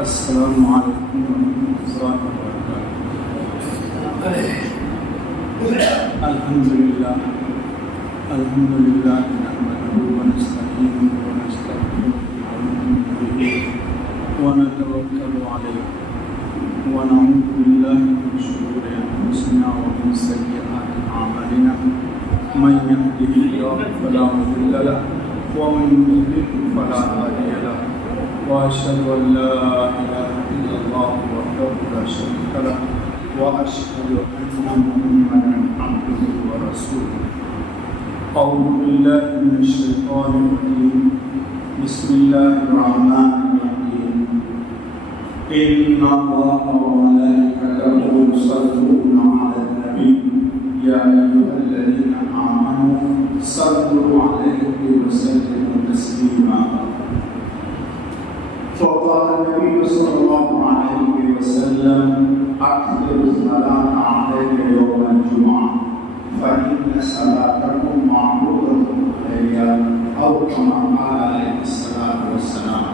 السلام علیکم ورحمۃ اللہ وبرکاتہ۔ الحمدللہ نحمده ونستعینه ونستغفره ونؤمن به ونتوکل علیہ ونعوذ باللہ من شرور انفسنا ومن سیئات اعمالنا من یهده اللہ فلا مضل له ومن یضلل فلا هادی له وأشهد أن لا إله إلا الله وحده لا شريك له وأشهد أن محمدا عبده ورسوله۔ أعوذ بالله من الشيطان الرجيم، بسم الله الرحمن الرحيم۔ إن الله وملائكته يصلون على النبي يا أيها الذين آمنوا صلوا عليه وسلموا تسليما۔ فقال النبي صلى الله عليه وسلم أكثر الصلاة علي يوم الجمعة فإن صلاتكم معروضة علي، أو كما قال عليه الصلاة والسلام۔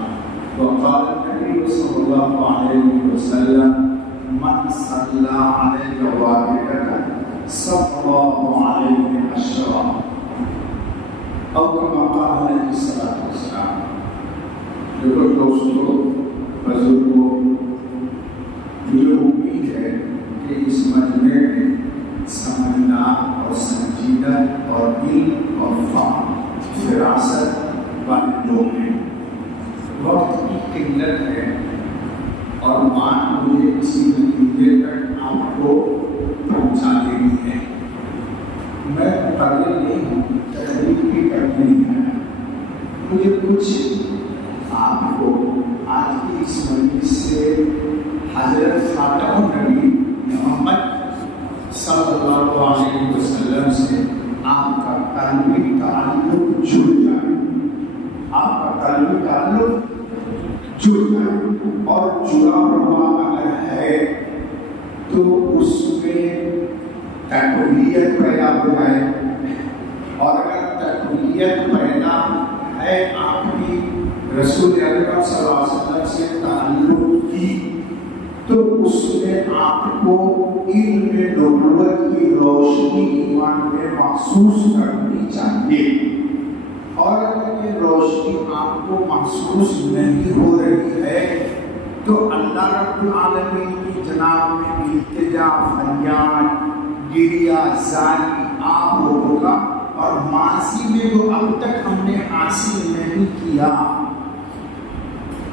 وقال النبي صلى الله عليه وسلم من صلى علي واحدة صلى الله عليه عشرا، أو كما قال عليه الصلاة والسلام۔ دوستوں، بزرگوں، مجھے امید ہے کہ اس مجمع میں سمجھدار اور سنجیدہ اور علم اور فہم فراست والے لوگ ہیں۔ وقت کی قلت ہے اور بات مجھے اسی نتیجے تک آپ کو پہنچا دینی ہے۔ میں مقرر نہیں ہوں، تقریر بھی کرنی ہے، مجھے کچھ آپ کو آج کی اس مجلس سے حضرت خاتم النبی محمد صلی اللہ علیہ وسلم سے آپ کا قلبی تعلق جڑ جائے، آپ کا قلبی تعلق جڑ جائے، اور جڑا ہوا اگر ہے تو اس میں تقویت پیدا ہو جائے، اور اگر تقویت پیدا ہے آپ کی رسول اکرم صلی اللہ علیہ وسلم سے تعلق کی، تو اس میں آپ کو علم نبوت کی روشنی ایمان میں محسوس کرنی چاہیے، اور اگر یہ روشنی آپ کو محسوس نہیں ہو رہی ہے تو اللہ رب العالمین کی جناب میں التجا، فریاد، گریہ زاری آپ ہوگا، اور ماضی میں جو اب تک ہم نے حاصل نہیں کیا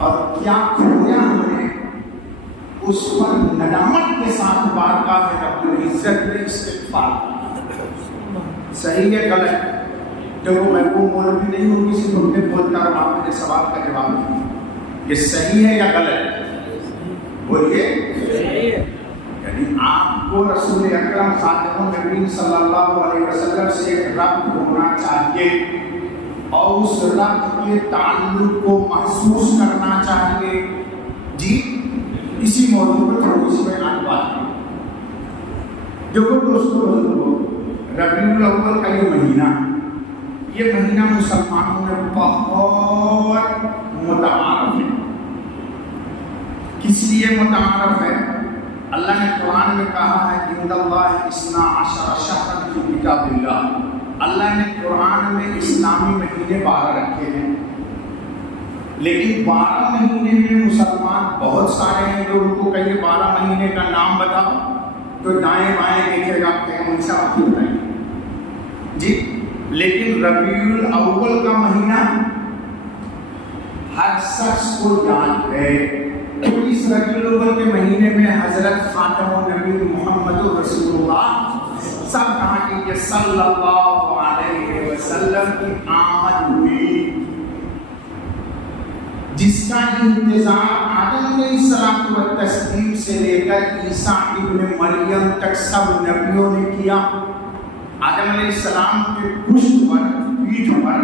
اور کیا کھویا ہم نے، اس پر ندامت کے ساتھ بارگاہ رب العزت میں استغفار کرنا۔ صحیح ہے غلط؟ دیکھو میں وہ مولوی نہیں ہوں کسی کو میں بولتا رہا، آپ میرے سوال کا جواب نہیں، یہ صحیح ہے یا غلط؟ بولیے یعنی آپ کو رسول اکرم خاتم النبی صلی اللہ علیہ وسلم سے ایک ربط ہونا چاہیے، اور اس ربط کے تعلق کو محسوس کرنا چاہیے۔ جی اسی موضوع پر تھوڑی سی میں آج بات کروں۔ دیکھو دوستوں، ربیع الاول کا یہ مہینہ مسلمانوں میں بہت متعارف ہے۔ کس لیے متعارف ہے؟ اللہ نے قرآن میں کہا ہے ان اللہ 12 شہرا فی کتاب اللہ، اللہ نے قرآن میں اسلامی مہینے 12 رکھے ہیں، لیکن 12 مہینے میں مسلمان بہت سارے ہیں جو ان کو کہیں 12 مہینے کا نام بتاؤ تو دائیں بائیں دیکھے گا کہ ہم ان سے آپ کی بتائیں جی۔ لیکن ربیع الاول کا مہینہ ہر شخص کو یاد ہے، تو اس ربیع الاول کے مہینے میں حضرت خاتم النبی محمد رسول اللہ سب کہا کہ یہ صلی اللہ علیہ وسلم کی آمد ہوئی، جس کا انتظار آدم علیہ السلام سے لے کر عیسیٰ ابن مریم تک سب نبیوں نے کیا۔ آدم علیہ السلام کے پشت پر، پیٹھ پر،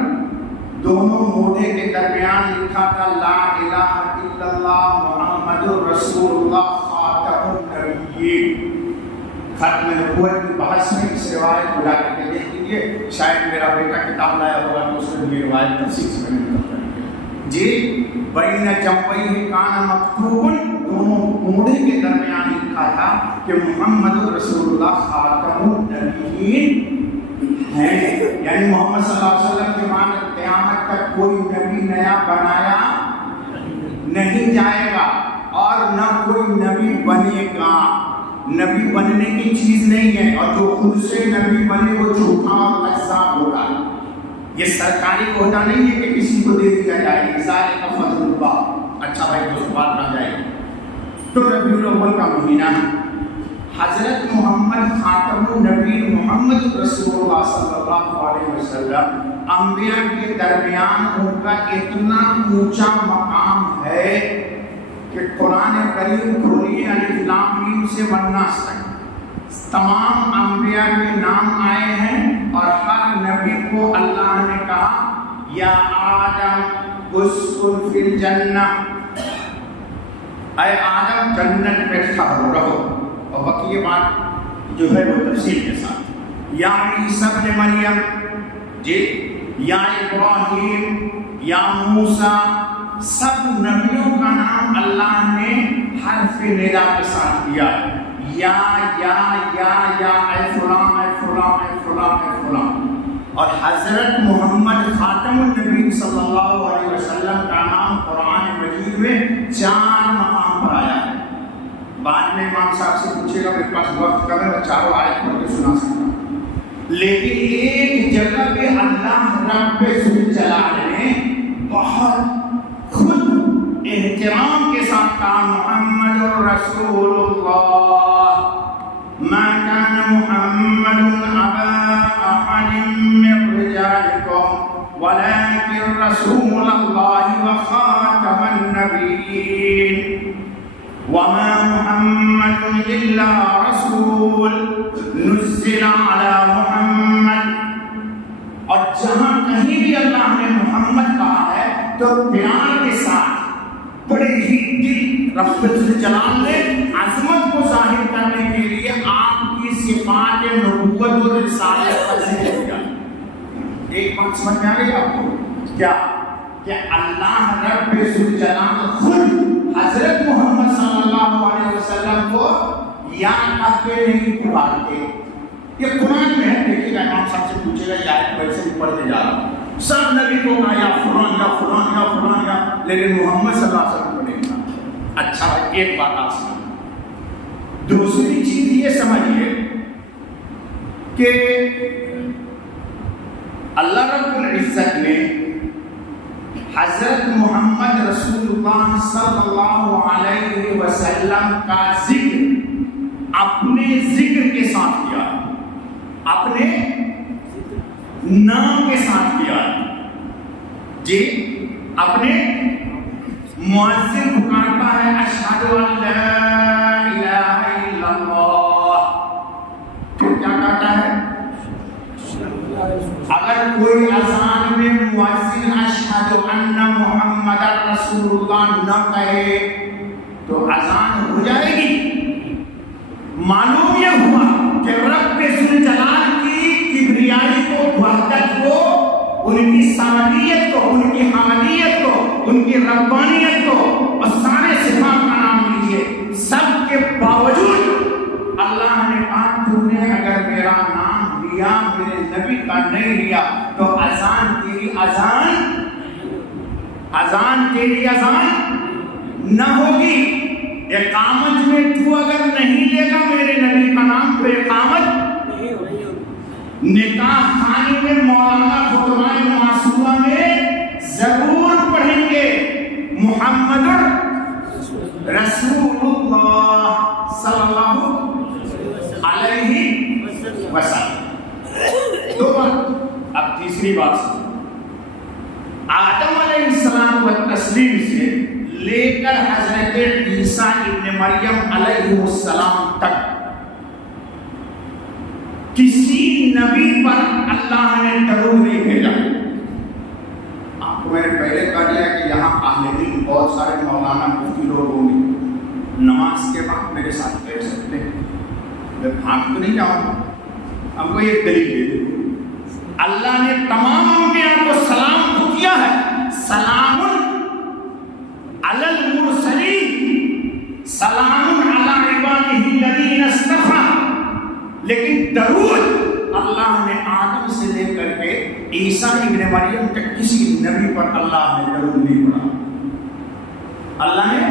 دونوں مودے کے درمیان لکھا تھا لا الہ الا اللہ محمد رسول اللہ خاتم النبیین۔ ختم نبوت کی بحث میں اس روایت کو لا کے دیکھ لیجیے، شاید میرا بیٹا کتاب لایا ہوگا تو اس میں یہ روایت تفصیل سے میں نے جی بین جنبیہ کان مکتوب، دونوں کونڈے کے درمیان لکھا تھا کہ محمد رسول اللہ خاتم النبیین ہیں، یعنی محمد صلی اللہ علیہ وسلم کے بعد قیامت تک کوئی نبی نیا بنایا نہیں جائے گا اور نہ کوئی نبی بنے گا۔ نبی بننے کی چیز نہیں ہے، اور جو خود سے نبی بنے وہ جھوٹا اور کذاب ہوگا۔ یہ سرکاری عہدہ نہیں ہے کہ کسی کو دے دیا جائے، ذالک فضل اللہ۔ اچھا بھائی دوست بات نہ جائے تو ربیع الاول کا مہینہ ہے، حضرت محمد خاتم النبی محمد رسول اللہ صلی اللہ علیہ وسلم انبیاء کے درمیان ان کا اتنا اونچا مقام ہے کہ قرآن کریم کھولیے الف لام میم سے والناس تک تمام انبیاء کے نام آئے ہیں، اور ہر نبی کو اللہ نے کہا یا آدم اسکن فی الجنہ، اے آدم جنت میں ٹھہرو رہو، اور باقی یہ بات جو ہے وہ تفصیل کے ساتھ، یا عیسیٰ ابن مریم جی، یا ابراہیم، یا موسیٰ، سب نبیوں کا نام اللہ نے حرف ندا کے ساتھ دیا، یا اے فلاں اے فلاں اے فلاں اے فلاں۔ اور حضرت محمد خاتم النبی صلی اللہ علیہ وسلم کا نام قرآن مجید میں 4 مقام پر آیا ہے۔ بعد میں امام صاحب سے پوچھے گا، میرے پاس وقت کم ہے، میں 4 آیت پڑھ کے سنا سکتا ہوں، لیکن ایک جگہ پہ اللہ رب ذوالجلال نے بہت خود احترام کے ساتھ کہا محمد رسول اللہ، ما كان محمد ابا احد من رجالكم ولكن رسول الله وخاتم النبيين وما محمد الا رسول نزل على محمد۔ اور جہاں کہیں بھی اللہ نے محمد کہا ہے تو پیار کے ساتھ بڑے ہی دل رب الجلال نے عظمت کو ظاہر کرنے کے لیے آپ کی صفات نبوت و رسالت کا ذکر کیا۔ ایک بات سمجھ میں آ گئی آپ کو کیا؟ کہ اللہ رب الجلال خود حضرت محمد صلی اللہ علیہ وسلم کو یا کہہ کے نہیں پکارتے۔ یہ قرآن میں ہے، دیکھیے گا امام صاحب سے پوچھے گا، یہ آیت ویسے ہی پڑھتے جا رہا ہوں، سب نبی کو کہا یا فلان یا فلان یا فلان یا، لیکن محمد صلی اللہ علیہ وسلم کو نہیں کہا۔ اچھا ایک بات آپ سمجھ، دوسری چیز یہ سمجھیے کہ اللہ رب العزت نے حضرت محمد رسول اللہ صلی اللہ علیہ وسلم کا ذکر اپنے ذکر کے ساتھ کیا، اپنے نام کے ساتھ کیا جی۔ اپنے مؤذن پکارتا ہے اشہد ان لا الہ الا اللہ، تو کیا کہتا ہے؟ اگر کوئی اذان میں مؤذن اشہد ان محمد رسول اللہ نہ کہے تو اذان ہو جائے گی۔ معلوم یہ ہوا کہ رب ذوالجلال کی کبریائی کو، وحدت کو، ان کی سامدیت کو، ان کی حمدیت کو، ان کی ربانیت کو، اور سارے صفات کا نام لیجیے، سب کے باوجود اللہ نے کہا تم نے اگر میرا نام لیا، میرے نبی کا نہیں لیا تو اذان تیری اذان نہ ہوگی۔ اقامت میں تو اگر نہیں لے گا میرے نبی کا نام تو اقامت نہیں ہوگی۔ نکاح خانے میں مولانا خطبہ معصومہ میں ضرور پڑھیں گے محمد رسول اللہ صلی اللہ علیہ وسلم۔ دو بات، اب تیسری بات سنو، آدم علیہ السلام و تسلیم سے لے کر حضرت عیسیٰ ابن مریم علیہ السلام تک کسی نبی پر اللہ نے درود نہیں بھیجا۔ آپ کو میں نے پہلے کہا دیا کہ یہاں اہل علم بہت سارے مولانا مفتی لوگ ہوں گے، نماز کے بعد میرے ساتھ بیٹھ سکتے ہیں، میں بھاگ تو نہیں جاؤں گا۔ ہم کو ایک دلیل دے دیں، اللہ نے تمام انبیاء کو سلام تو کیا ہے، سلام لیکن درود اللہ نے آدم سے لے کر کے عیسیٰ ابن مریم تک کسی نبی پر اللہ نے درود نہیں پڑھا. اللہ نے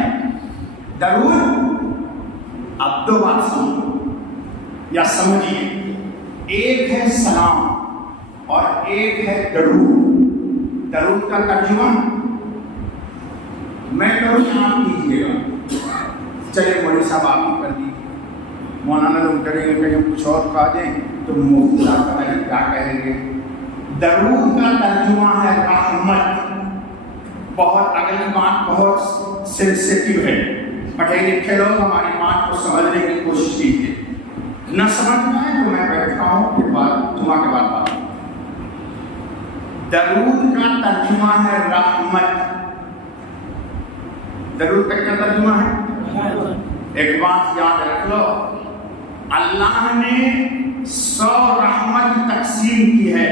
درود، اب دو بات سمجھو یا سمجھیے، ایک ہے سلام اور ایک ہے درود. درود کا ترجمہ میں کروں یا آپ کیجیے گا؟ چلے مولوی صاحب آپ ہی کر دیجیے. مولانا لوگ کریں گے کہ ہم کچھ اور کہا دیں تو مفتی صاحب کیا کہیں گے. درود کا ترجمہ ہے رحمت. بہت اگلی بات بہت سینسیٹیو ہے، پڑھے لکھے لوگ ہماری بات کو سمجھنے کی کوشش کیجیے. نہ سمجھ میں آئے تو میں بیٹھتا ہوں، پھر جمعہ کے بعد بات. درود کا ترجمہ ہے رحمت. درود کا کیا ترجمہ ہے؟ ایک بات یاد رکھ لو، اللہ نے 100 رحمت تقسیم کی ہے.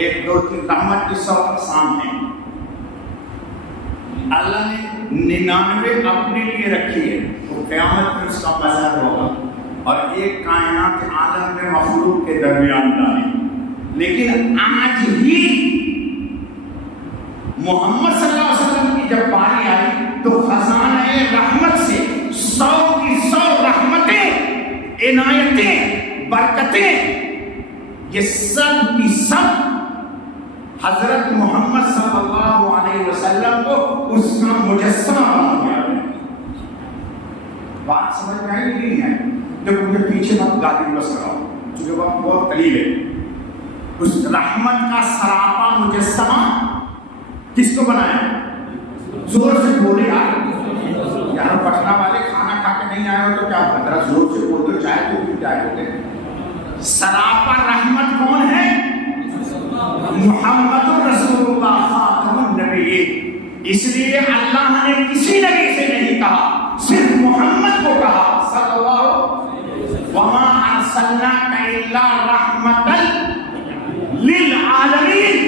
1 2 3 رحمت کی 100 اقسام ہیں. اللہ نے 99 اپنے لیے رکھی ہے، تو قیامت میں اس کا مظہر ہوگا، اور ایک کائنات عالم میں مخلوق کے درمیان ڈالی. لیکن آج ہی محمد صلی اللہ علیہ وسلم کی جب باری آئی تو خزانہ رحمت سے 100 کی 100 رحمتیں، عنایتیں، برکتیں، یہ سب کی سب حضرت محمد صلی اللہ علیہ وسلم کو اس کا مجسمہ بنا دیا. بات سمجھ میں آئی نہیں ہے؟ جب مجھے پیچھے مت گالی بس کراؤ کیونکہ وقت بہت قلیل ہے. اس رحمت کا سراپا مجسمہ کس کو بنایا؟ زور سے بولے یار پٹنہ والے کھانا کھا کے نہیں آئے ہو تو کیا ذرا زور سے بول دو، چائے تو پی جائے ہوتے. سراپا رحمت کون ہے؟ محمد رسول اللہ خاتم النبیین. اس لیے اللہ نے کسی نبی سے نہیں کہا، صرف محمد کو کہا صلی اللہ وما ارسلناک الا رحمتا للعالمین.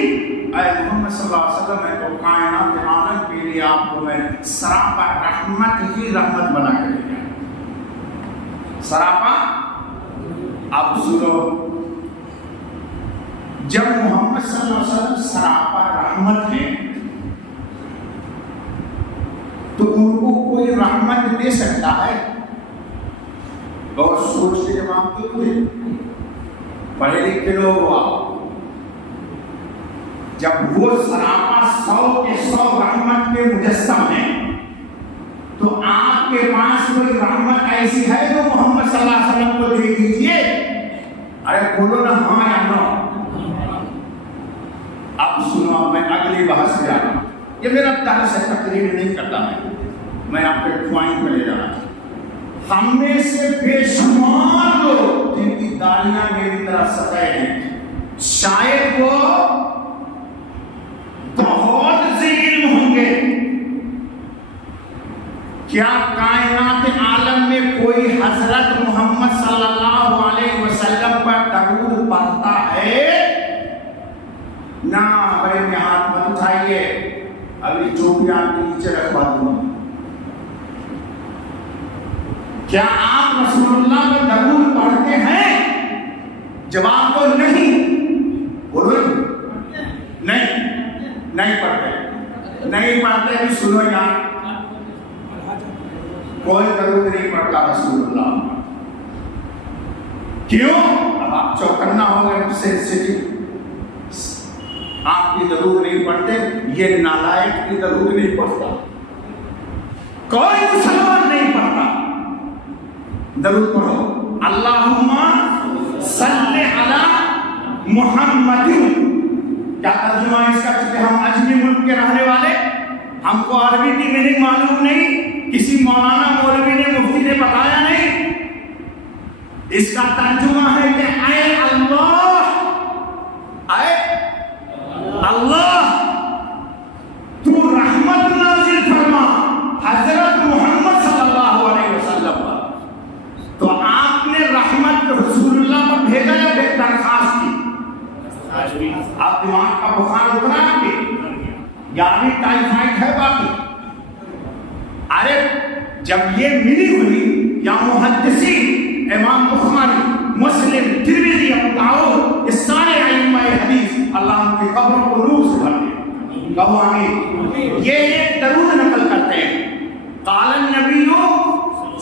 اے محمد صلی اللہ علیہ وسلم، میں تو کائنات عالم کے لیے آپ کو میں سراپا رحمت ہی رحمت بنا کر دیا. سراپا. اب سنو، جب محمد صلی اللہ علیہ وسلم سراپا رحمت ہے تو ان کو کوئی رحمت دے سکتا ہے؟ بہت سوچ کے جواب دو. مجھے پڑھے لکھے لوگ آپ، جب وہ سراپا 100 کے 100 رحمت کے مجسم ہیں تو آپ کے پاس کوئی رحمت ایسی ہے جو محمد صلی اللہ علیہ وسلم کو دے دیجیے. ارے بولو نا ہاں یا نو. اب سنو، میں اگلی بحث پہ آ رہا ہوں. یہ میرا درس ہے، تقریر نہیں کرتا میں آپ کے پوائنٹ میں لے جانا چاہتا ہوں. ہم میں سے بے شمار لوگ جن کی داڑیاں میری طرح سفید ہیں، شاید وہ بہت ذہین ہوں گے. کیا کائنات عالم میں کوئی حضرت محمد صلی اللہ علیہ وسلم پر درود پڑھتا ہے؟ نہ. بڑے میں ہاتھ مت اٹھائیے، ابھی چوپیاں کے نیچے رکھوا دوں گا. کیا آپ رسول اللہ پر درود پڑھتے ہیں؟ جواب تو نہیں. بولو نہیں، نہیں پڑھتے. نہیں پڑھتے بھی سنو یار، کوئی درود نہیں پڑھتا رسول اللہ. کیوں؟ اب آپ چوکنا ہو گئے سینسیٹیو. آپ کی درود نہیں پڑھتے، یہ نالائق کی درود نہیں پڑھتا. کوئی مسلمان نہیں پڑھتا. درود پڑھو. اللہم صلی علی محمد. کیا ترجمہ ہے اس کا؟ چونکہ ہم اجمی ملک کے رہنے والے، ہم کو عربی کی میننگ معلوم نہیں، کسی مولانا مولوی نے مفتی نے بتایا نہیں. اس کا ترجمہ ہے کہ اے اللہ، اے اللہ تو رحمت نازل فرما حضرت محمد صلی اللہ علیہ وسلم پر. تو آپ نے رحمت رسول اللہ پر بھیجا یا پھر درخواست کی؟ آپ دماغ کا بخار اترا آپ کے، یا بھی ٹائیفائڈ ہے باقی؟ ارے جب یہ ملی ہوئی، یا محدثین امام بخاری مسلم، ترمذی، ابو داؤد، یہ سارے ائمہ حدیث اللہ ان کی قبروں کو نور سے بھر دے. کہو آمین. یہ ایک درود نقل کرتے ہیں. قال النبی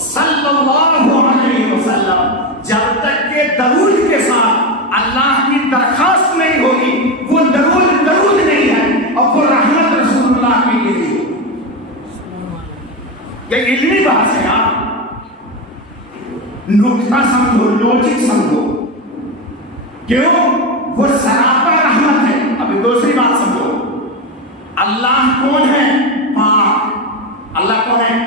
صلی اللہ علیہ وسلم، جب تک کہ درود کے ساتھ اللہ کی درخواست نہیں ہوگی وہ درود نہیں ہے اور وہ رحمت رسول اللہ کے لیے نہیں ہوگی. یہ علمی بات ہے یار، نقطہ سمجھو، لوجک سمجھو. کیوں؟ وہ سراپا رحمت ہے. ابھی دوسری بات سمجھو. اللہ کون ہے؟ پاک. اللہ کون ہے؟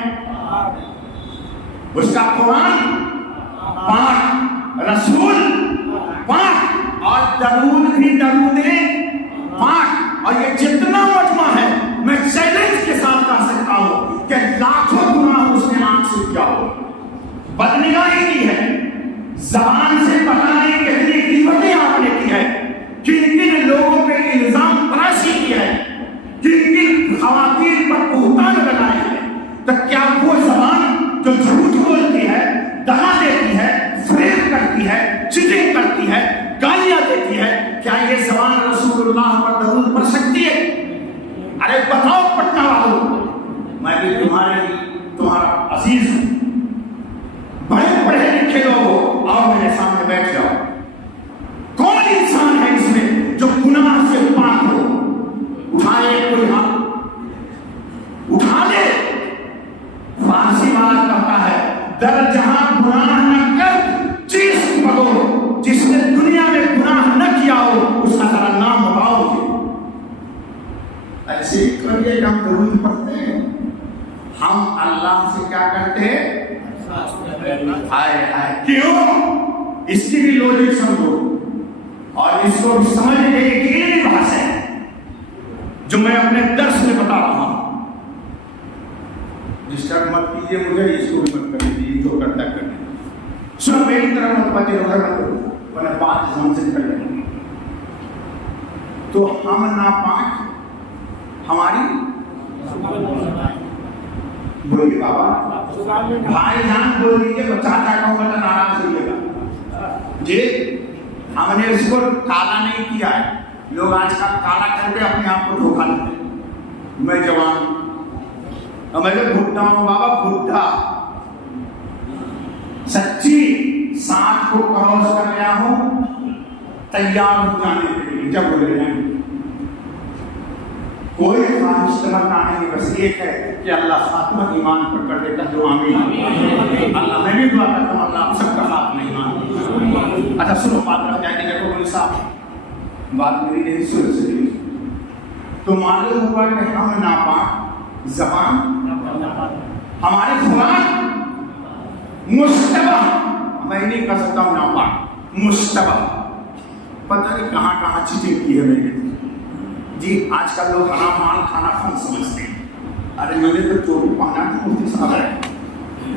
اس کا قرآن پاک، رسول پاک، اور درود بھی درود پاک. اور یہ جتنا مجمع ہے میں چیلنج کے ساتھ کہہ سکتا ہوں کہ لاکھوں گناہ اس نے آنکھ سے کیا ہو. بدنگاہی کی ہے، زبان سے پتہ نہیں کتنی قیمتیں آپ نے کی ہے، کن کن لوگوں پہ الزام تراشی کی ہے، کن کن خواتین پر بہتان لگائے ہیں. تو کیا وہ زبان جو جھوٹ بولتی ہے، دغا دیتی ہے، فریب کرتی ہے، چیٹنگ کرتی ہے، گالیاں دیتی ہے، کیا یہ زبان رسول اللہ پر درود پڑھ سکتی ہے؟ ارے بتاؤ پٹنہ والوں، میں بھی تمہارا عزیز ہوں. بڑے پڑھے لکھے لوگ ہو، آؤ میرے سامنے بیٹھ جاؤ. کون انسان ہے اس میں جو گناہ سے پاک ہو؟ اٹھائے کوئی ہاتھ، اٹھا لے. فارسی والا کہتا ہے در جہاں گناہ نہ کر چیز پڑھو، جس نے دنیا میں گناہ نہ کیا ہو اس کا ذرا نام بتاؤ. ایسے کریے کہ ہم درود پڑھتے ہیں، ہم اللہ سے کیا کرتے ہیں؟ ہائے ہائے. کیوں؟ اس کی بھی لوجک سمجھو اور اس کو سمجھنے ایک علمی بحث ہے جو میں اپنے درس میں بتا رہا ہوں. ڈسٹرب مت کیجیے مجھے، اس کو بھی مت کریے جو کرتا کریں. سنو میری طرح متوجہ ہو کر مت ورنہ بات زمان سے کر لیں. تو ہم ناپاک ہماری بولیے بابا، بھائی جان بول دیجیے، چاچا کہوں گا تو ناراض ہوئیے گا. جی ہم نے اس کو کالا نہیں کیا ہے. لوگ آج کل کالا کر کے اپنے آپ کو دھوکا دیتے ہیں. میں جوان ہوں، میں بھٹا ہوں بابا، بھٹا سچی 60 کو کراس کر گیا ہوں، تیار ہو جانے کے لیے. جب بولے جائیں کوئی خواہش تمنا نہیں، بس ایک ہے کہ اللہ خاتمہ ایمان پر کر دیتا ہے. آمین. اللہ میں بھی دعا کرتا ہوں اللہ آپ سب کا خاتمہ ایمان. اچھا سنو بات رہ جائے گی. بولے صاحب بات میری نہیں سن سکتی. تو معلوم ہوا کہ ہم ناپاک، زبان ہماری خوراک مشتبہ، میں نہیں کہہ سکتا ہوں ناپاک، مشتبہ. پتہ نہیں کہاں کہاں چیزیں کی ہے میں نے. جی آج کل لوگ حرام مال کھانا فن سمجھتے ہیں. ارے میں نے تو ٹوپی پہنا ہے، مفتی صاحب ہے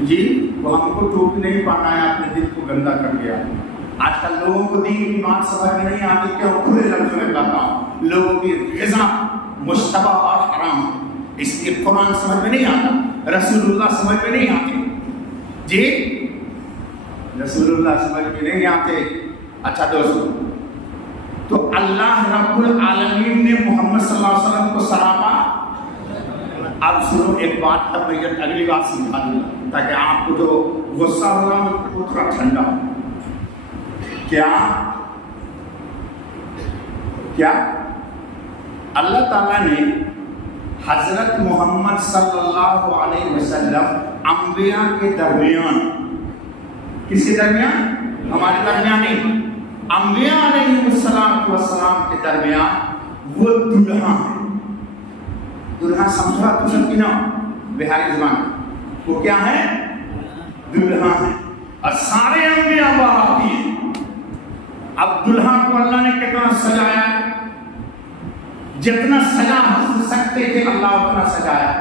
جی، وہ ہم کو ٹوپی نہیں پہنا ہے، اپنے دل کو گندا کر دیا. آج کل لوگوں کو دین کی بات سمجھ میں نہیں آتی. کہ وہ کھلے لفظوں میں کہتا ہوں لوگوں کی غذا مشتبہ اور حرام، اس لیے قرآن سمجھ میں نہیں آتا، رسول اللہ سمجھ میں نہیں آتے. جی رسول اللہ سمجھ میں نہیں آتے. اچھا دوستو، تو اللہ رب العالمین نے محمد صلی اللہ علیہ وسلم کو سراپا. اب سنو ایک بات، اب میں اگلی بات سمجھا دوں تاکہ آپ کو جو غصہ ہوگا وہ تھوڑا ٹھنڈا ہو. کیا اللہ تعالیٰ نے حضرت محمد صلی اللہ علیہ وسلم انبیاء کے درمیان، کس کے درمیان؟ ہمارے درمیان نہیں، انبیاء علیہ السلام کے درمیان وہ دلہا ہے. دلہا سمجھا تو سب کی نا بہاری زبان، وہ کیا ہے؟ دلہا ہے. اور سارے انبیاء باراتی ہیں. اب دلہا کو اللہ نے کتنا سجایا ہے؟ جتنا سجا سکتے تھے اللہ اتنا سجایا.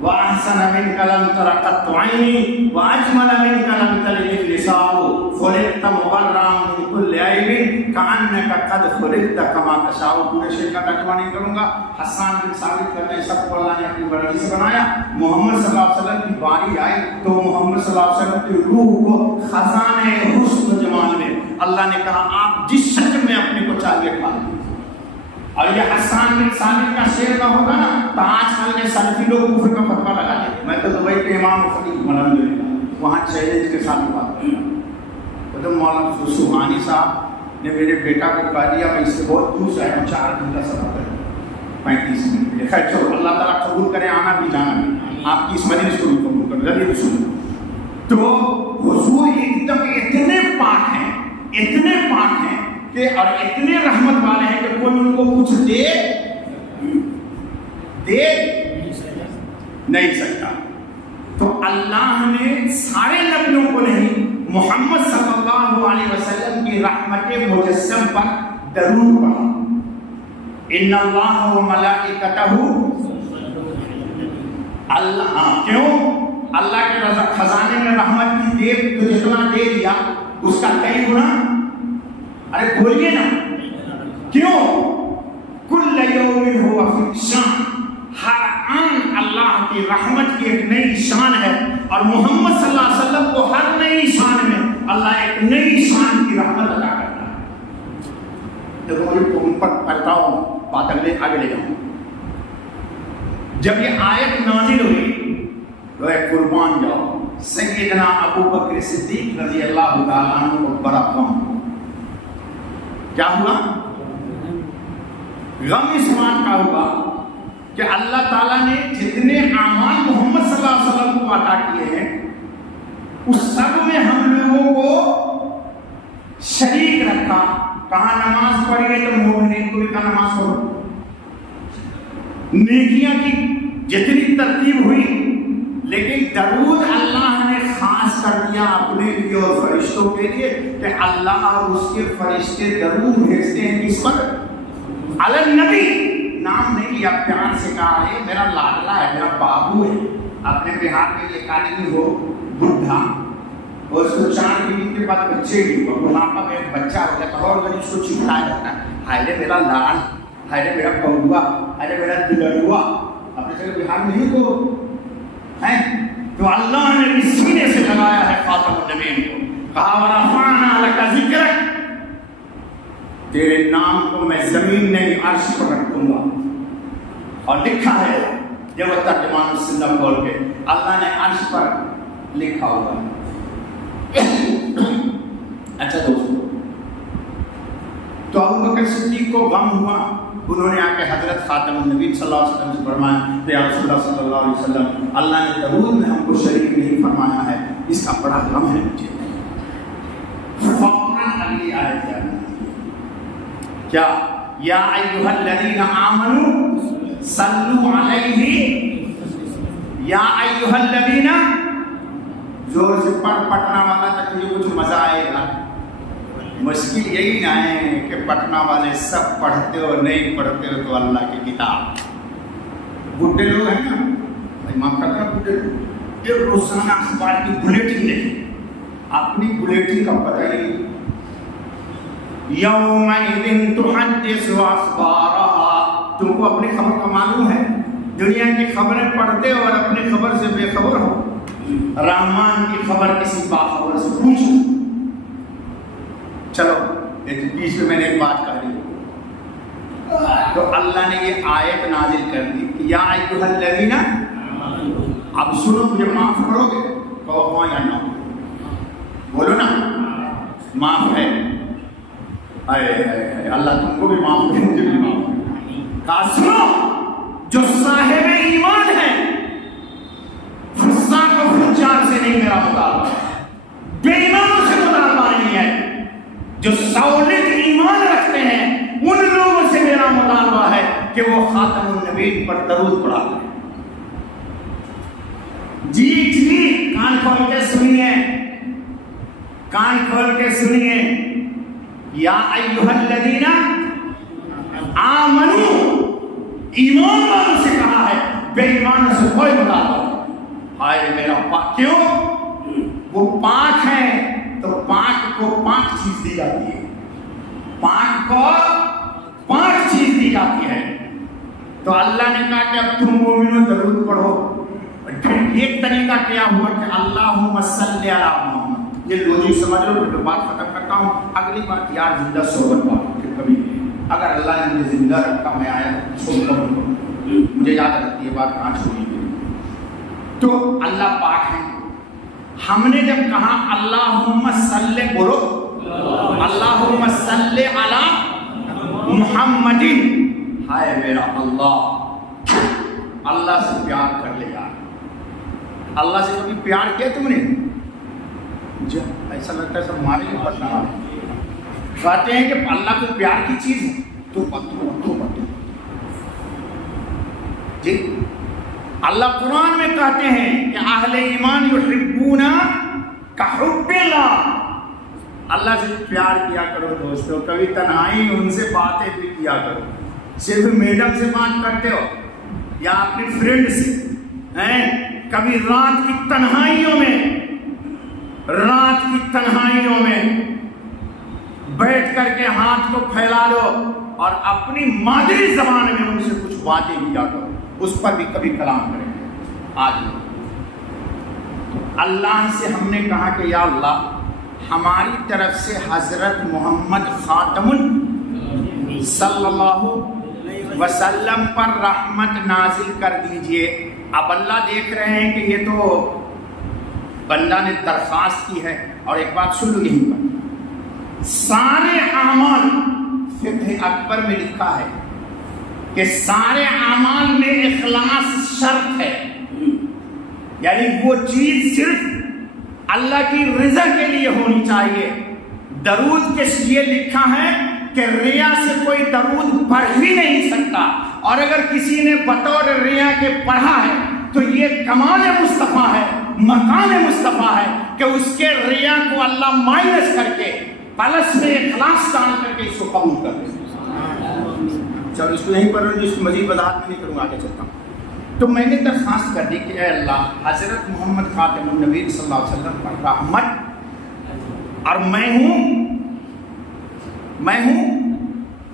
وَأَحْسَنَ مِنْكَ لَمْ تَرَ قَطُّ عَيْنِي وَأَجْمَلَ مِنْكَ لَمْ تَلِدِ النِّسَاءُ خُلِقْتَ مُبَرَّأً مِنْ كُلِّ عَيْبٍ كَأَنَّكَ انک قد خلقت کما تشاء. پورے شعر کا ترجمہ نہیں کروں گا. حسان بن ثابت کہتے ہیں سب کو اللہ نے اپنی مرضی سے بنایا. محمد صلی اللہ علیہ وسلم کی باری آئی تو محمد صلی اللہ علیہ وسلم کی روح کو خزانے حسن و جمال میں اللہ نے کہا آپ جس شکل میں اپنے کو چاہیے کھا لیں. اور یہ حسان بن ثابت کا شعر کا ہوگا نا تو آج کل کے سلفی لوگ کفر کا فتویٰ لگا دیں. میں تو دبئی کے امام خطیب الحمدللہ وہاں چیلنج کے ساتھ بات کرتا ہوں. تو مولانا سبحانی صاحب نے میرے بیٹا کو کہا دیا میں اس سے بہت دور سے آیا ہوں 4 گھنٹہ سفر کروں 35 منٹ. خیر چلو اللہ تعالیٰ قبول کرے آنا بھی جانا بھی آپ کی اس مجلس کو بھی قبول کرے. جلدی سنو. تو حضور ایک دم اتنے پاک ہیں کہ اور اتنے رحمت والے ہیں کہ کوئی ان کو کچھ دے نہیں سکتا. تو اللہ نے سارے نبیوں کو نہیں محمد صلی اللہ علیہ وسلم کی رحمت مجسم پر درود پڑھا. ان اللہ و ملائکتہ اللہ کیوں اللہ کے رضا خزانے میں رحمت کی دیو جو جتنا دے دیا اس کا کئی گنا. ارے بولیے نا کیوں کل یوم ہوا فی شان. ہر آن اللہ کی رحمت کی ایک نئی شان ہے اور محمد صلی اللہ علیہ وسلم کو ہر نئی شان میں اللہ ایک نئی شان کی رحمت عطا کرتا ہے. دیکھو مجھے ان پر کرتا ہوں بات آگے لے جاؤں. جب یہ آیت نازل ہوئی تو اے قربان جاؤ سیدنا ابو بکر صدیق رضی اللہ تعالیٰ عنہ کو بڑا غم. کیا ہوا؟ غم اس بات کا ہوا کہ اللہ تعالیٰ نے جتنے اعمال محمد صلی اللہ علیہ وسلم کو عطا کیے ہیں اس سب میں ہم لوگوں کو شریک رکھا. کہاں نماز پڑھیے تو مومنین کو بھی کہا نماز پڑھو. نیکیاں کی جتنی ترتیب ہوئی لیکن درود اللہ نے خاص کر دیا اپنے لیے اور فرشتوں کے لیے کہ اللہ اور اس کے فرشتے درود بھیجتے ہیں کس پر؟ علی النبی. نام نہیں لیا پیار سے کہا ہے میرا لاڈلا ہے میرا بابو ہے. اپنے بہار میں یہ اکیڈمی ہو بڈھا اور اس کو 4 دن کے بعد بچے بھی ہو بڑھاپا میں بچہ ہو جاتا اور اگر اس کو چپکایا جاتا ہے ہائے میرا لاڈ ہائے میرا بہوا ہائے میرا دلڑوا. اپنے جگہ بہار میں ہی کو ہے تو اللہ نے بھی سینے سے لگایا ہے خاتم النبیین کو. کہا ورفعنا لک ذکرک تیرے نام کو میں زمین نہیں عرش پر رکھوں گا. اور لکھا ہے جب وہ ترجمان السنہ کھول کے اللہ نے عرش پر لکھا ہوگا. اچھا دوستو تو ابو بکر صدیق کو غم ہوا. انہوں نے آ کے حضرت خاتم النبی صلی اللہ علیہ وسلم سے فرمایا کہ یا رسول اللہ صلی اللہ علیہ وسلم اللہ نے درود میں ہم کو شریک نہیں فرمایا ہے اس کا بڑا غم ہے مجھے. فوراً اگلی آیت کیا یا ایھا الذین آمنوا صلوا علیہ یا ایھا الذین زور سے پڑھنا والا تک تجھے کچھ مزہ آئے گا. مشکل یہی نہ ہے کہ پٹنہ والے سب پڑھتے ہو نہیں پڑھتے ہو تو اللہ کی کتاب. بڈھے لوگ ہیں نا بھائی معاف کرنا بڈھے لوگ یہ روزانہ اخبار کی بلیٹن نہیں اپنی بلیٹن کا پتہ ہی یومئذ تحدث اخبارها. تم کو اپنی خبر کا معلوم ہے دنیا کی خبریں پڑھتے ہو اور اپنی خبر سے بے خبر ہو. رحمان کی خبر کسی باخبر سے پوچھو. چلو بیچ میں نے ایک بات کہہ دی تو اللہ نے یہ آیت نازل کر دی یا ایھا الذین. اب سنو مجھے معاف کرو گے کہو ہاں یا نہ بولو نا معاف ہے. اللہ تم کو بھی معاف کرے مجھے بھی معاف کرے. کہا سنو جو صاحب ایمان ہے فساق و فجار سے نہیں میرا مطالبہ بے ایمانوں سے مطالبہ نہیں ہے. جو سولید ایمان رکھتے ہیں ان لوگوں سے میرا مطالبہ ہے کہ وہ خاتم النبیین پر درود پڑھا کریں. جی کان کھول کے سنیے کان کھول کے سنیے. یا ایھا الذین آمنوا ایمان والوں سے کہا ہے بے ایمانوں سے کوئی مطالبہ نہیں. ہائے میرا پاک کیوں وہ پاک ہے تو پاک کو پاک چیز دی جاتی ہے. پاک کو 5 چیز دی جاتی ہے. تو اللہ نے کہا کہ اب تم مومنوں درود پڑھو. ایک طریقہ کیا ہوا کہ اللہم صلی علی محمد. یہ لوجک سمجھ لو, پھر بات ختم کرتا ہوں. اگلی بات یار زندہ صحبت بات پھر کبھی اگر اللہ نے مجھے زندہ رکھا, میں آیا مجھے یاد رکھتی ہے بات کہاں چھوڑی گئی. تو اللہ پاک ہے. ہم نے جب کہا اللہم صلی, بولو اللہم صلی علی محمد, ہائے میرا اللہ سے پیار کر لے یار. اللہ سے کبھی پیار کیا تم نے؟ جب ایسا لگتا ہے سب ہمارے لیے پڑھنا کہتے ہیں کہ اللہ کو پیار کی چیز ہے تو جی. اللہ قرآن میں کہتے ہیں کہ اہل ایمان یحبون کحب اللہ. اللہ سے پیار کیا کرو دوستو. کبھی تنہائی میں ان سے باتیں بھی کیا کرو. صرف میڈم سے بات کرتے ہو یا اپنی فرینڈ سے, کبھی رات کی تنہائیوں میں بیٹھ کر کے ہاتھ کو پھیلا دو اور اپنی مادری زبان میں ان سے کچھ باتیں کیا کرو. اس پر بھی کبھی کلام کریں گے. آج اللہ سے ہم نے کہا کہ یا اللہ ہماری طرف سے حضرت محمد خاتم صلی اللہ وسلم پر رحمت نازل کر دیجئے. اب اللہ دیکھ رہے ہیں کہ یہ تو بندہ نے درخواست کی ہے. اور ایک بات سن لو, یہیں پر سارے اعمال, فقہ اکبر میں لکھا ہے کہ سارے اعمال میں اخلاص شرط ہے. یعنی وہ چیز صرف اللہ کی رضا کے لیے ہونی چاہیے. درود کے لیے لکھا ہے کہ ریا سے کوئی درود پڑھ ہی نہیں سکتا. اور اگر کسی نے بطور ریا کے پڑھا ہے تو یہ کمال مصطفیٰ ہے, مقام مصطفیٰ ہے کہ اس کے ریا کو اللہ مائنس کر کے پلس میں اخلاص ڈال کر کے اس کو قبول کر دے. چلو اس کو یہیں پر اس کی مزید وضاحت میں نہیں کروں گا, آگے چلتا ہوں. تو میں نے درخواست کر دی کہ اے اللہ حضرت محمد خاتم النبی صلی اللہ علیہ وسلم پر رحمت, اور میں ہوں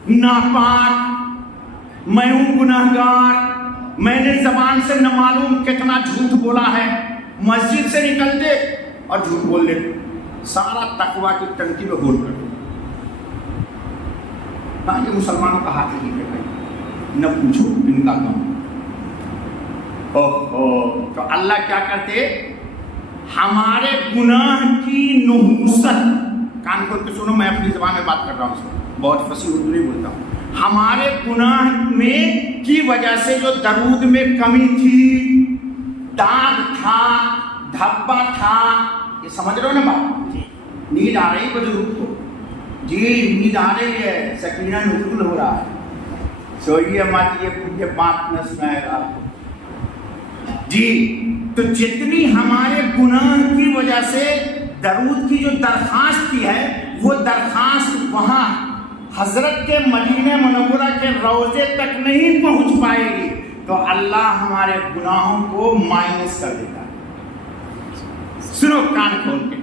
ناپاک, میں ہوں گناہگار, میں نے زبان سے نہ معلوم کتنا جھوٹ بولا ہے. مسجد سے نکلتے اور جھوٹ بول لیتے, سارا تقوی کی ٹنکی میں ہول کر دو. ہاں یہ مسلمانوں کا ہاتھ نہیں ہے بھائی, نہ پوچھو ان کا کام. تو اللہ کیا کرتے, ہمارے گناہ کی نحوست, کان کھول کے سنو, میں اپنی زبان میں بات کر رہا ہوں, بہت فصیح اردو نہیں بولتا ہوں. ہمارے گناہ میں کی وجہ سے جو درود میں کمی تھی, داغ تھا, دھبا تھا, یہ سمجھ رہے ہو نا بات. نیند آ رہی بزرگ کو, جی نیند آ رہی ہے, سکینہ نزول ہو رہا ہے, سوئیے مت, یہ بات نہ سنائے گا جی. تو جتنی ہمارے گناہ کی وجہ سے درود کی جو درخواست کی ہے, وہ درخواست وہاں حضرت کے مدینہ منورہ کے روضے تک نہیں پہنچ پائے گی, تو اللہ ہمارے گناہوں کو مائنس کر دیتا ہے. سنو کان کھول کے,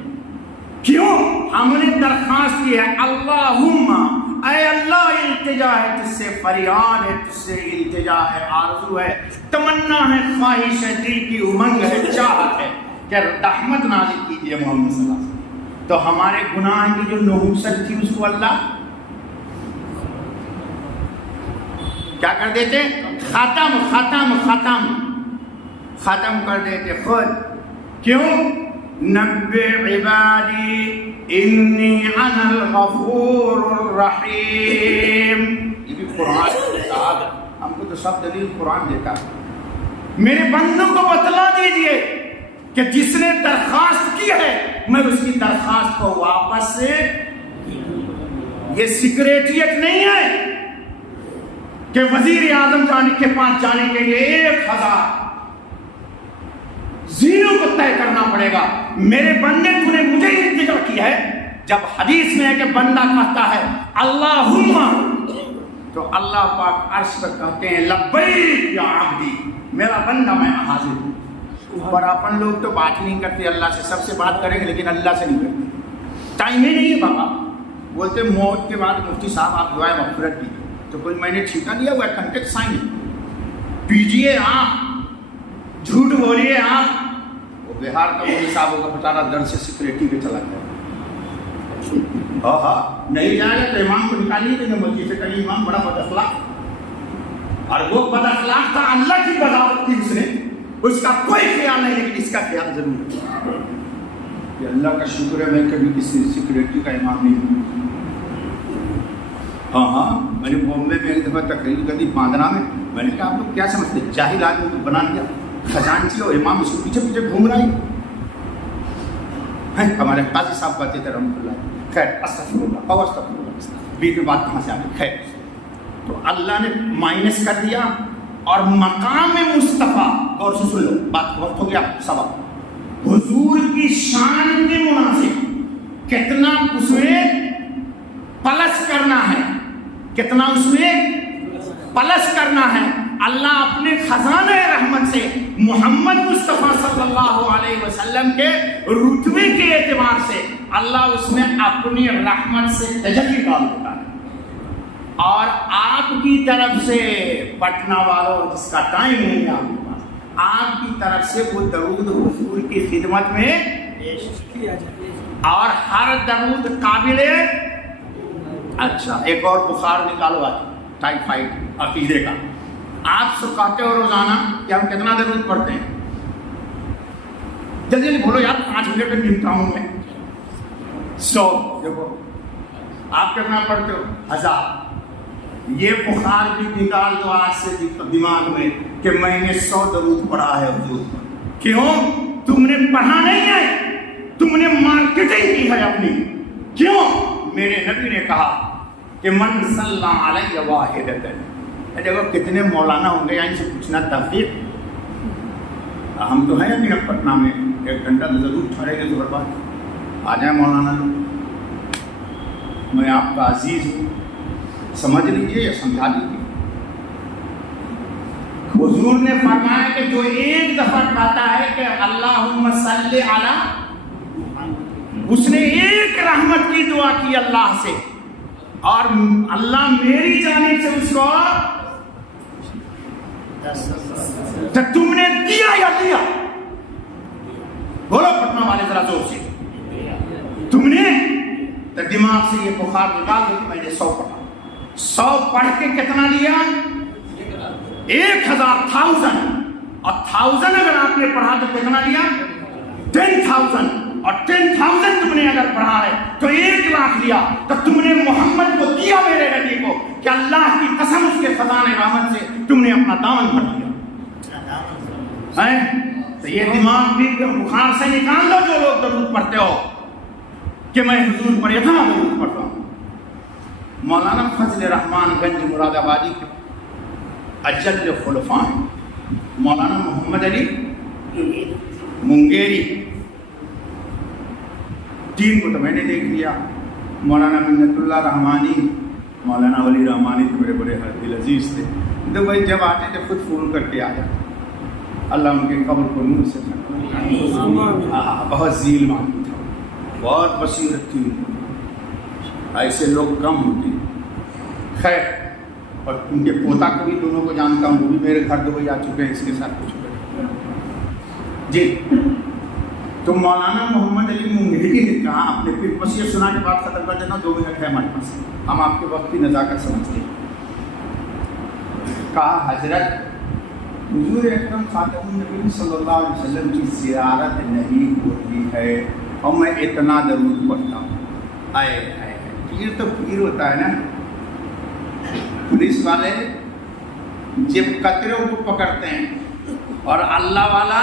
کیوں ہم نے درخواست کی ہے اللہم, اے اللہ التجا ہے تجھ سے, فریاد ہے تجھ سے, التجا ہے, آرزو ہے, تمنا ہے, خواہش ہے, دل کی امنگ ہے, چاہت ہے کہ رحمت نازل کیجیے محمد صلی اللہ علیہ وسلم. تو ہمارے گناہ کی جو نحوست تھی اس کو اللہ کیا کر دیتے, ختم کر دیتے خود. کیوں, نبئ عبادی انی انا الغفور الرحیم. یہ بھی قرآن دیتا, ہم کو تو سب دلیل قرآن دیتا. میرے بندوں کو بتلا دیجئے کہ جس نے درخواست کی ہے میں اس کی درخواست کو واپس سے, یہ سیکریٹریٹ نہیں ہے کہ وزیر اعظم کے پاس جانے کے لیے 1000 زینوں کو طے کرنا پڑے گا. میرے بندے تو نے مجھے ہی ذکر کی ہے. جب حدیث میں ہے کہ بندہ کہتا ہے اللہم, تو اللہ پاک عرش پر کہتے ہیں لبیک یا عبدی, میرا بندہ میں حاضر ہوں. اور اپن لوگ تو بات نہیں کرتے اللہ سے, سب سے بات کریں گے لیکن اللہ سے نہیں کرتے. ٹائم ہی نہیں ہے بابا, بولتے موت کے بعد مفتی صاحب آپ دعائیں مغفرت کیجیے. تو کوئی میں نے ٹھیکہ لیا ہوا ہے؟ کنٹیکٹ سائن پیجیے آپ, جھوٹ بولیے آپ. وہ بہار کا مفتی صاحب ہوگا بیچارہ درد سے سیکریٹری پہ چلا گیا. ہاں نہیں جائے گا تو امام کو نکالیے دیں گے مسجد سے, کہیں امام بڑا بد اخلاق, اور وہ بد اخلاق تھا اللہ کی بغاوت کی اس نے, اس کا کوئی خیال نہیں, لیکن اس کا خیال ضرور ہے کہ اللہ کا شکر ہے میں کبھی کسی سیکریٹری کا امام نہیں ہوں. ہاں میں نے بامبے میں ایک دفعہ تقریر کر دی باندرا میں نے کہا آپ لوگ کیا سمجھتے ہیں, جاہل آدمی کو بنا دیا خزانچی اور امام اس کو پیچھے پیچھے گھوم رہا ہے. ہمارے قاضی صاحب کہتے تھے رحمۃ اللہ, خیر استغفر اللہ استغفر اللہ, بیچ میں بات کہاں سے آ گئی. خیر تو اللہ نے مائنس کر دیا, اور مقام مصطفیٰ, غور سے سن لو بات, بہت ہو گیا سبق, حضور کی شان کے مناسب کتنا اس میں پلس کرنا ہے, کتنا اس میں پلس کرنا ہے. اللہ اپنے خزانہ رحمت سے محمد مصطفیٰ صلی اللہ علیہ وسلم کے رتبے کے اعتبار سے اللہ اس میں اپنی رحمت سے تجلی ڈال دیتا ہے. اور آپ کی طرف سے پٹنہ والوں جس کا ٹائم نہیں ہے آپ کے پاس, آپ کی طرف سے وہ درود حضور کی خدمت میں اور ہر درود قابل. اچھا ایک اور بخار نکالو آج, ٹائیفائڈ عقیدے کا. آپ سب کہتے ہو روزانہ کہ ہم کتنا درود پڑھتے ہیں؟ جلدی جلدی بولو یار, 5 منٹ میں گنتا ہوں میں. 100 دیکھو آپ کتنا پڑھتے ہو؟ 1000. یہ بخار بھی نکال دو آج سے دماغ میں کہ میں نے 100 درود پڑھا ہے حضور پر. کیوں؟ تم نے پڑھا نہیں ہے, تم نے مارکیٹنگ کی ہے اپنی. کیوں؟ میرے نبی نے کہا کہ من صلی علیہ واحدۃ. دیکھو کتنے مولانا ہوں گے یہاں سے پوچھنا تحقیق. ہم تو ہیں ابھی پٹنہ میں, 1 گھنٹہ تو ضرور ٹھہرے گے ظہر بعد. آ جائیں مولانا لوگ, میں آپ کا عزیز ہوں, سمجھ لیجیے یا سمجھا لیجیے. حضور نے فرمایا کہ جو ایک دفعہ کہتا ہے کہ اللہم صلی علی, اس نے ایک رحمت کی دعا کی اللہ سے, اور اللہ میری جانب سے اس کو, تو تم نے دیا یا دیا؟ بولو پٹنہ والے ذرا زور سے, تم نے. تو دماغ سے یہ بخار نکال دو کہ میں نے 100 پڑھا. 100 پڑھ کے کتنا لیا؟ 1000. اور 1000 اگر آپ نے پڑھا تو کتنا لیا؟ 10,000. اور 10,000 تم نے اگر پڑھا ہے تو 1,00,000 لیا. تو تم نے محمد کو دیا میرے نبی کو, کہ اللہ کی قسم اس کے خزانہ رحمت سے تم نے اپنا دامن بھر دیا. تو یہ دماغ بھی بخار سے نکال دو جو لوگ درود پڑھتے ہو کہ میں حضور پر اتنا درود پڑھتا ہوں. مولانا فضل رحمان گنج مراد آبادی کے اجل خلفاء ہیں, مولانا محمد علی منگیری, 3 کو تو میں نے دیکھ لیا. مولانا منت اللہ رحمانی, مولانا ولی رحمانی تو میرے بڑے دل عزیز تھے. تو بھائی جب آتے تھے خود فون کر کے آ جاتے. اللہ ان کے قبر کو نور سے بہت ذیل مانی تھا, بہت بصیرت تھی, ایسے لوگ کم ہوتے. خیر, اور ان کے پوتا کو بھی دونوں کو جانتا ہوں, وہ بھی میرے گھر دبئی آ چکے ہیں, اس کے ساتھ کچھ جی. تو مولانا محمد علی منگیری نے کہا, اپنے پھر بس یہ سنا کے بعد ختم کر دینا, 2 منٹ ہے ہمارے پاس, ہم آپ کے وقت کی نزاکت سمجھتے ہیں. کہا حضرت حضور اکرم خاتم النبی صلی اللہ علیہ وسلم کی زیارت نہیں ہوتی ہے اور میں اتنا درود پڑھتا ہوں. آئے پیر تو پیر ہوتا ہے نا. پولیس والے جب قطروں کو پکڑتے ہیں اور اللہ والا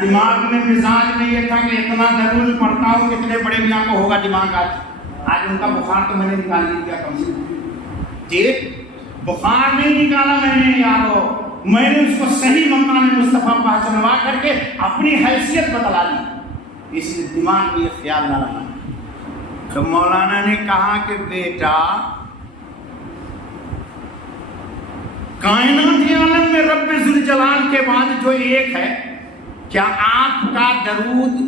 دماغ میں مزاج میں یہ تھا کہ اتنا درود پڑھتا ہوں, کتنے بڑے میاں کو ہوگا دماغ. آج ان کا بخار تو میں نے نکال دیا کم سے کم. جی بخار نہیں نکالا میں نے یارو, میں نے اس کو صحیح مقام مصطفیٰ پہچانوا کر کے اپنی حیثیت بتلا لی, اس لیے دماغ میں یہ خیال نہ رہا. تو مولانا نے کہا کہ بیٹا کائنات عالم میں رب ذوالجلال کے بعد جو ایک ہے, کیا آپ کا درود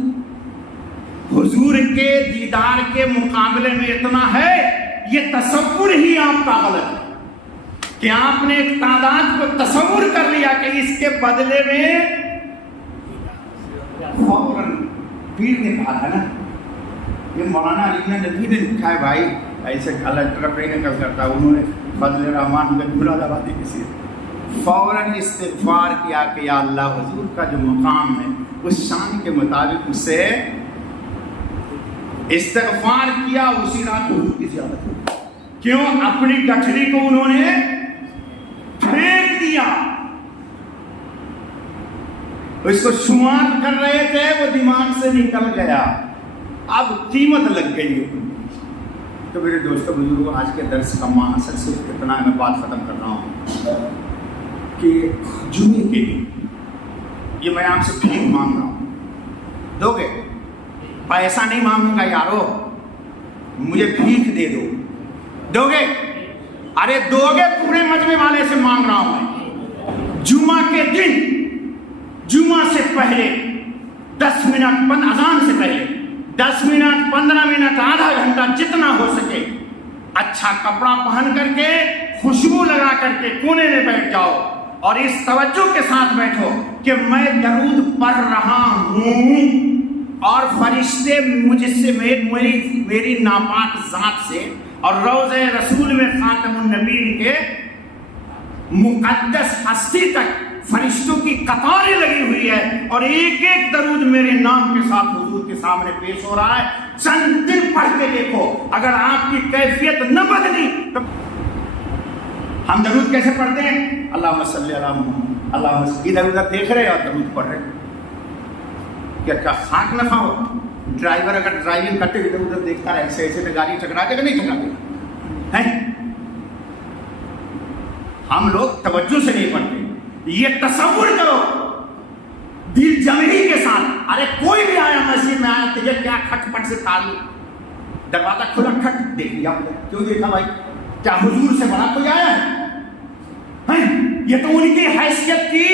حضور کے دیدار کے مقابلے میں اتنا ہے، یہ تصور ہی آپ کا غلط ہے کہ آپ نے ایک تعداد کو تصور کر لیا کہ اس کے بدلے میں فوراً پیر نے کہا تھا نا، یہ مولانا علی ندوی نے لکھا ہے بھائی، ایسے غلط طرف نہیں نقل کرتا، انہوں نے فضل الرحمان کا جھولا لگا دی کسی فوراً استغفار کیا کہ یا اللہ حضور کا جو مقام ہے اس شان کے مطابق اس سے استغفار کیا، اسی رات حضور کی زیارت ہوئی۔ کیوں؟ اپنی گٹھڑی کو انہوں نے پھینک دیا، اس کو شمار کر رہے تھے، وہ دماغ سے نکل گیا، اب قیمت لگ گئی ہے۔ تو میرے دوستوں بزرگوں، آج کے درس کا مقصد صرف اتنا ہے، میں بات ختم کر رہا ہوں کہ جمعے کے دن یہ میں آپ سے بھیک مانگ رہا ہوں، دو گے؟ پیسہ نہیں مانگوں گا یارو، مجھے بھیک دے دو گے؟ ارے دو گے، پورے مجمع والے سے مانگ رہا ہوں میں۔ جمعہ کے دن، جمعہ سے پہلے 10 منٹ، اذان سے پہلے 10 منٹ، 15 منٹ، آدھا گھنٹہ، جتنا ہو سکے اچھا کپڑا پہن کر کے، خوشبو لگا کر کے کونے میں بیٹھ جاؤ اور اس توجہ کے ساتھ بیٹھو کہ میں درود پڑھ رہا ہوں اور فرشتے مجھ سے میری ناپاک ذات سے اور روضہ رسول میں خاتم النبیین کے مقدس ہستی تک فرشتوں کی قطاریں لگی ہوئی ہے اور ایک ایک درود میرے نام کے ساتھ حضور کے سامنے پیش ہو رہا ہے۔ چند دن پڑھ کے دیکھو، اگر آپ کی کیفیت نہ بدلی تو ہم درود کیسے پڑھتے ہیں؟ اللہم صلی علی محمد، اللہم صلی، ادھر ادھر دیکھ رہے اور درود پڑھ رہے، کیا خاک نفع ہو؟ ڈرائیور اگر ڈرائیونگ کرتے ادھر ادھر دیکھتا ہے، ایسے ایسے تو گاڑی ٹکرا دے گا نہیں ٹکرا دے گا؟ ہم لوگ توجہ سے نہیں پڑھتے۔ یہ تصور کرو دل جمعی کے ساتھ، ارے کوئی بھی آیا مسجد میں آیا، تجھے کیا کھٹ پٹ سے تعلق؟ دروازہ کھلا، کھٹ دیکھ لیا، کیوں دیکھا بھائی؟ کیا حضور سے بڑا کوئی آیا ہے؟ یہ تو ان کی حیثیت کی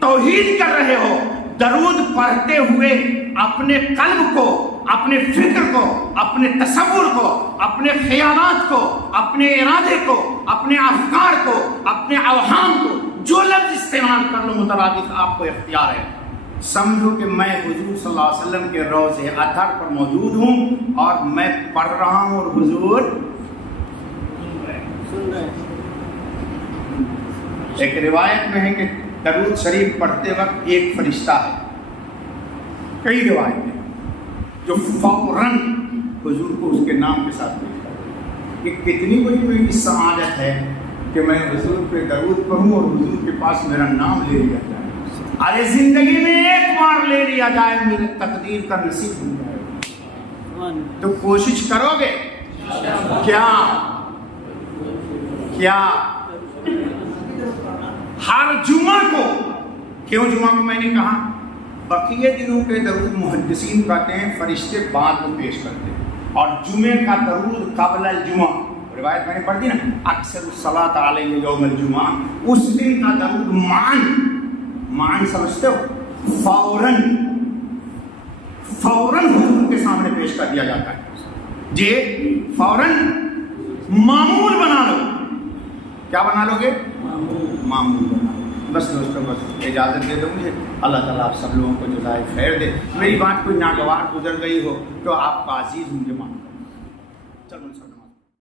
توہین کر رہے ہو۔ درود پڑھتے ہوئے اپنے قلب کو، اپنے فکر کو، اپنے تصور کو، اپنے خیالات کو، اپنے ارادے کو، اپنے افکار کو، اپنے اوہام کو، جو لفظ استعمال کر لو مترادف آپ کو اختیار ہے۔ سمجھو کہ میں حضور صلی اللہ علیہ وسلم کے روضے اطہر پر موجود ہوں اور میں پڑھ رہا ہوں اور حضور سن رہے ہیں۔ ایک روایت میں ہے کہ درود شریف پڑھتے وقت ایک فرشتہ ہے، کئی روایتیں جو فوراً حضور کو اس کے نام کے ساتھ پیش کرتے۔ یہ کتنی بڑی میری سعادت ہے کہ میں حضور پہ درود پڑھوں اور حضور کے پاس میرا نام لے لیا جائے۔ ارے زندگی میں ایک بار لے لیا جائے، میرے تقدیر کا نصیب ہو جائے، تو کوشش کرو گے کیا؟ ہر جمعہ کو، کیوں جمعہ کو میں نے کہا؟ بقیہ دنوں کے درود محدثین کہتے ہیں فرشتے بعد میں پیش کرتے ہیں، اور جمعے کا درود قبل الجمعہ، روایت میں نے پڑھ دی نا، اکثر الصلاۃ علیہ یوم الجمعہ، اس دن کا درود مان سمجھتے ہو، فوراً حضور کے سامنے پیش کر دیا جاتا ہے جی، فوراً معمول بنا لو۔ کیا بنا لو گے؟ معمول بنا لو۔ بس دوستوں، بس اجازت دے دو مجھے، اللہ تعالیٰ آپ سب لوگوں کو جزائے خیر دے۔ میری بات کوئی ناگوار گزر گئی ہو تو آپ کا عزیز مجھے معاف